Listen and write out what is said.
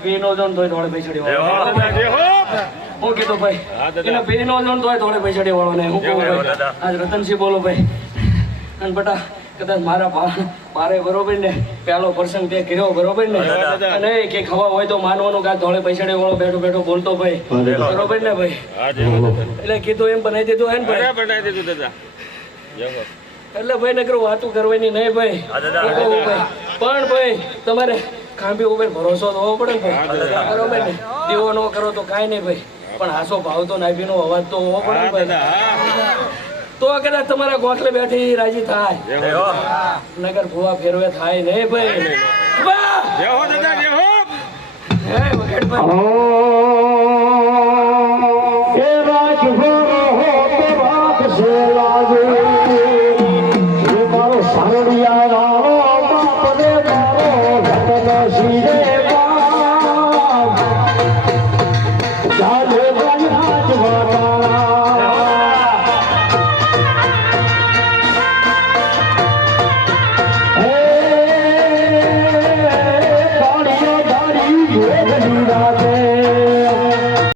પીનો John તોય થોડે પૈસા દેવા હું કીધું ભાઈ એને પીનો જોન તોય થોડે પૈસા દેવાળો ને હું કહું આજ રતનસિંહ બોલો ભાઈ અને બટા કદાચ મારા મારે બરોબર ને પેલો પ્રસંગ તે કર્યો બરોબર ને અને કે ખવા હોય તો માનવાનું કે થોડે પૈસા દેવાળો બેઠો બેઠો બોલતો ભાઈ બરોબર ને ભાઈ એટલે કીધું એમ બનાવી દીધું હે ને ભાઈ બનાવી દીધું દાદા એટલે ભાઈ નકરું વાતું કરવાની નહીં ભાઈ પણ ભાઈ તમારે ખાંભી ઉપર ભરોસો તો હોવો પડે ને બરોબર ને દીવો ન કરો તો કાંઈ નહીં ભાઈ પણ હાસો ભાવ તો નાભીનો અવાજ તો હોવો પડે ભાઈ તો કદાચ તમારા ગોખલે બેઠી રાજી થાય નગર ભુવા ફેરવે થાય નહીં ભાઈ